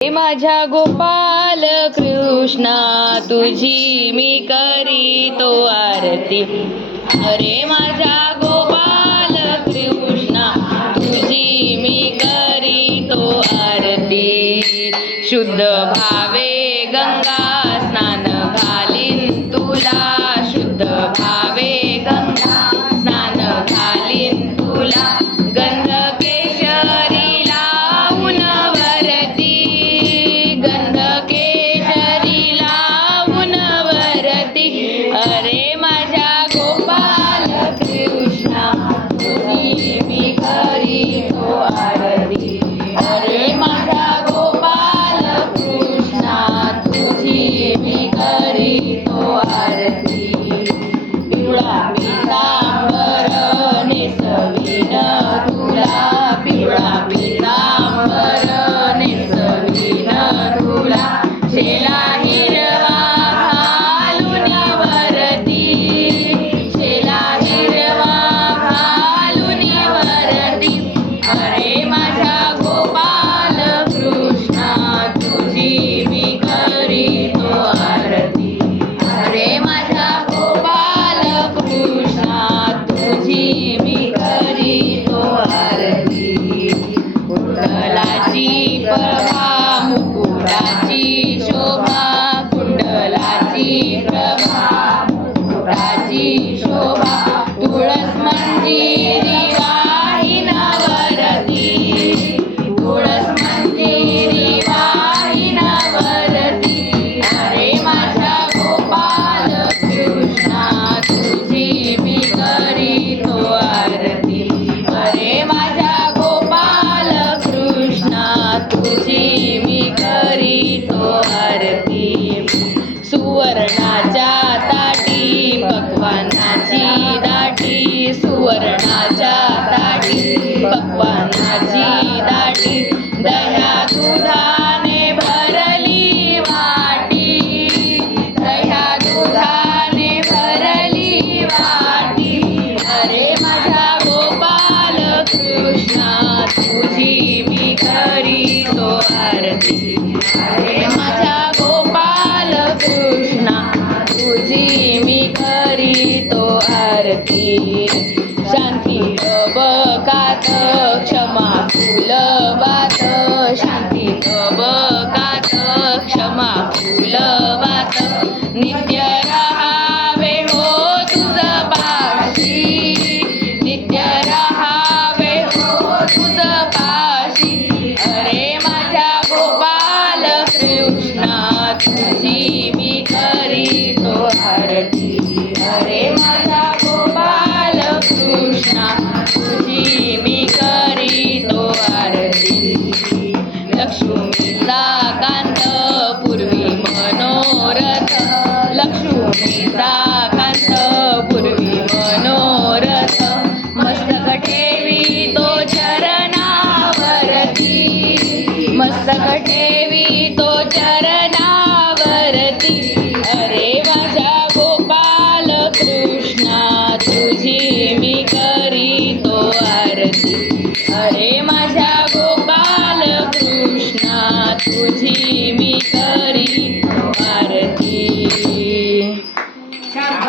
हे माझ्या गोपाल कृष्णा तुझी मी करीतो आरती। अरे माझ्या गोपाल कृष्णा तुझी मी करीतो आरती। शुद्ध भावे गंगा स्नान घालीन तुला, शुद्ध भावे गंगा स्नान घालीन तुला। गंध केशरी लावून वरती, गंध केशरी लावून वरती। अरे माझ्या गोपाल कृष्णा तुझी मी करीतो आरती। अरे माझ्या गोपाल कृष्णा तुझी मी करीतो आरती। पिवळा पितांबर नेसवीन तुला, पिवळा पितांबर नेसवीन तुला। शेला हिरवा घालून वरती, शेला हिरवा घालून वरती। अरे माझ्या गोपाल कृष्णा तुझी मी करीतो आरती। अरे माझ्या गोपाल कृष्णा तुझी मी करीतो आरती। कुंडलाची प्रभा मुकुटाची शोभा, कुंडलाची प्रभा मुकुटाची शोभा। तुळस मंजिरी वाहीन वरती, तुळस मंजिरी वाहीन वरती। अरे माझ्या गोपाल कृष्णा तुझी मी करीतो आरती। अरे माझ्या गोपाल कृष्णा तुझी मी करीतो आरती। सुवर्णाच्या ताटी पक्वानाची दाटी, सुवर्णाच्या ताटी पक्वानाची दाटी। दह्या दुधाने भरली वाटी, दह्या दुधाने भरली वाटी। अरे माझ्या गोपाल कृष्णा तुझी मी करीतो आरती। अरे माझ्या